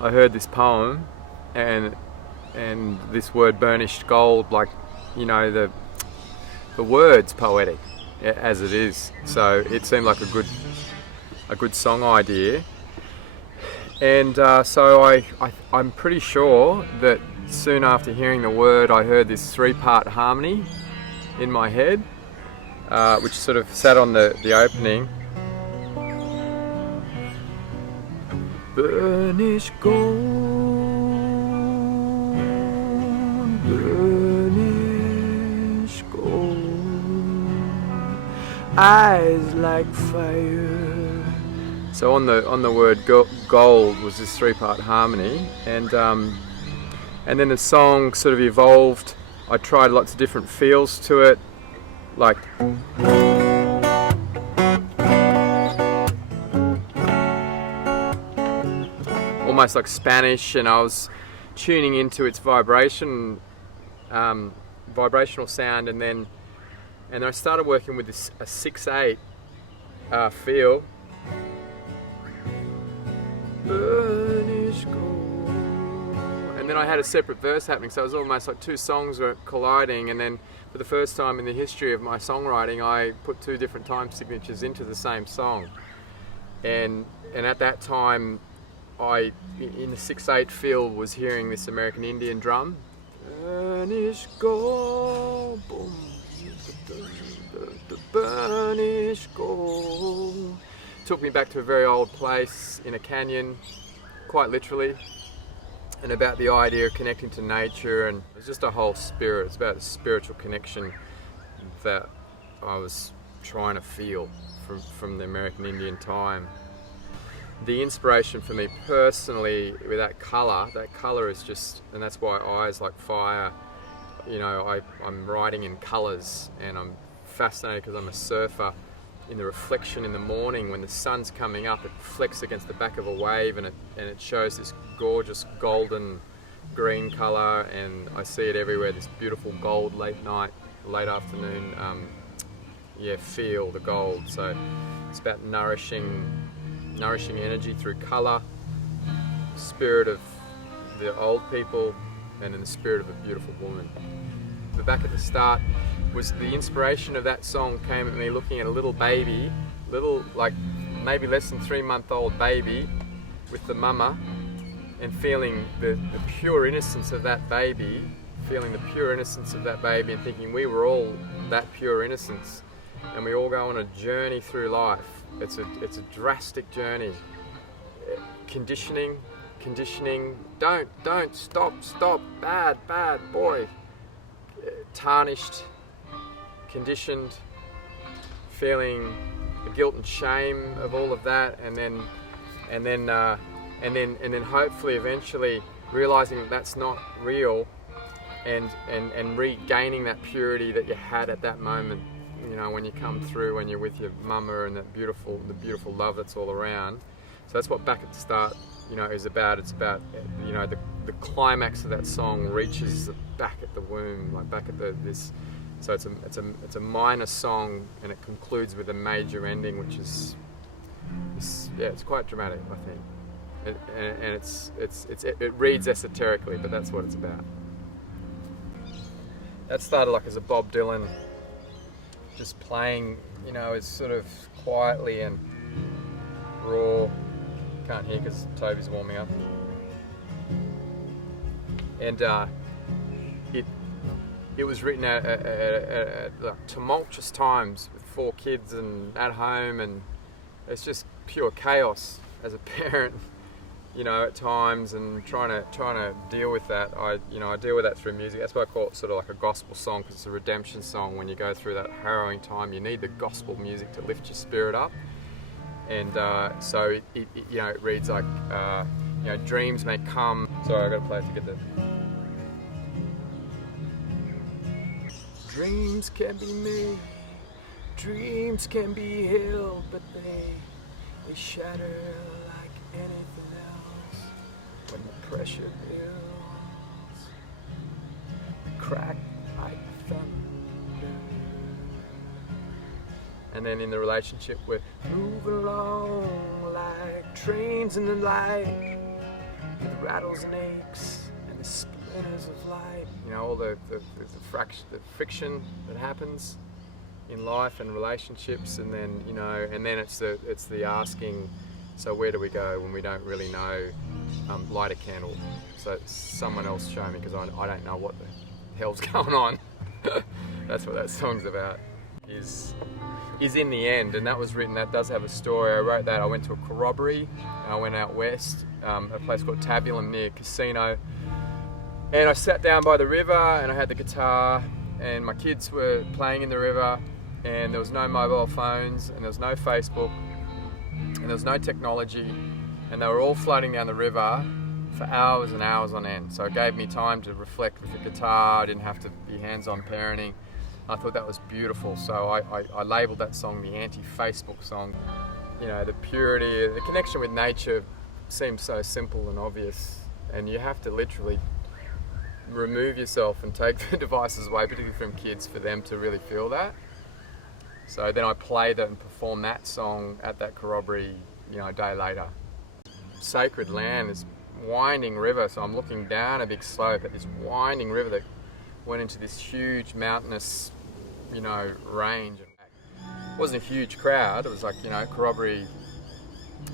I heard this poem, and this word burnished gold, like, you know, the word's poetic as it is. So it seemed like a good song idea. And so I'm pretty sure that soon after hearing the word, I heard this 3-part harmony in my head, which sort of sat on the opening. Burnished gold, burnished gold, eyes like fire. So on the word gold was this 3-part harmony, and then the song sort of evolved. I tried lots of different feels to it, like almost like Spanish, and I was tuning into its vibrational sound, and then I started working with this a 6/8 feel. Burnished gold. And then I had a separate verse happening, so it was almost like two songs were colliding, and then for the first time in the history of my songwriting, I put 2 different time signatures into the same song. And at that time, I, in the 6/8 feel, was hearing this American Indian drum. Burnished gold, boom, burnished gold. Took me back to a very old place in a canyon, quite literally, and about the idea of connecting to nature, and it's just a whole spirit. It's about the spiritual connection that I was trying to feel from the American Indian time. The inspiration for me personally with that colour is just, and that's why Eyes Like Fire, you know, I'm writing in colours, and I'm fascinated because I'm a surfer. In the reflection in the morning when the sun's coming up, it reflects against the back of a wave, and it shows this gorgeous golden green colour, and I see it everywhere, this beautiful gold late afternoon feel, the gold. So it's about nourishing energy through colour, spirit of the old people, and in the spirit of a beautiful woman. But back at the start, was the inspiration of that song came at me looking at a little baby, like maybe less than 3-month-old baby with the mama, and feeling the pure innocence of that baby, and thinking we were all that pure innocence, and we all go on a journey through life. It's a drastic journey. Conditioning, don't, stop, bad boy. Tarnished, conditioned, feeling the guilt and shame of all of that, and then hopefully eventually realizing that that's not real, and regaining that purity that you had at that moment. You know, when you come through, when you're with your mama, and the beautiful love that's all around. So that's what Back at the Start, you know, is about. It's about, you know, the climax of that song reaches back at the womb, like back at this. So it's a minor song, and it concludes with a major ending, which is it's quite dramatic, I think, and it reads esoterically, but that's what it's about. That started like as a Bob Dylan, just playing, you know, as sort of quietly and raw. Can't hear because Toby's warming up, and it was written at tumultuous times with 4 kids and at home, and it's just pure chaos as a parent, you know, at times, and trying to deal with that. I deal with that through music. That's why I call it sort of like a gospel song, because it's a redemption song. When you go through that harrowing time, you need the gospel music to lift your spirit up. And so it reads like, you know, dreams may come. Sorry, I got to play it to get the. Dreams can be made, dreams can be held, but they shatter like anything else when the pressure builds. They crack like thunder. And then in the relationship, we're moving along like trains in the light, with rattles and aches and the splinters of light, you know, all the friction that happens in life and relationships, and then, you know, and then it's the asking, so where do we go when we don't really know? Light a candle, so someone else show me, because I don't know what the hell's going on. That's what that song's about. Is in the end, and that was written. That does have a story. I wrote that. I went to a corroboree, and I went out west, a place called Tabulum near Casino, and I sat down by the river, and I had the guitar, and my kids were playing in the river, and there was no mobile phones, and there was no Facebook, and there was no technology. And they were all floating down the river for hours and hours on end. So it gave me time to reflect with the guitar. I didn't have to be hands-on parenting. I thought that was beautiful. So I labelled that song the anti-Facebook song. You know, the purity, the connection with nature seems so simple and obvious. And you have to literally remove yourself and take the devices away, particularly from kids, for them to really feel that. So then I played it and performed that song at that corroboree, you know, a day later. Sacred land, this winding river, so I'm looking down a big slope at this winding river that went into this huge mountainous, you know, range. It wasn't a huge crowd. It was like, you know, corroboree,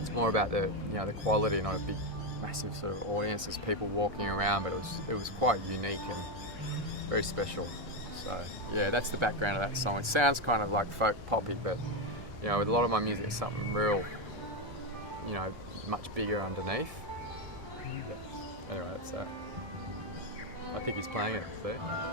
it's more about the, you know, the quality, not a big massive sort of audience. There's people walking around, but it was quite unique and very special. So yeah, that's the background of that song. It sounds kind of like folk poppy, but, you know, with a lot of my music, it's something real, you know, much bigger underneath. Yeah. Anyway, that's I think he's playing it, see?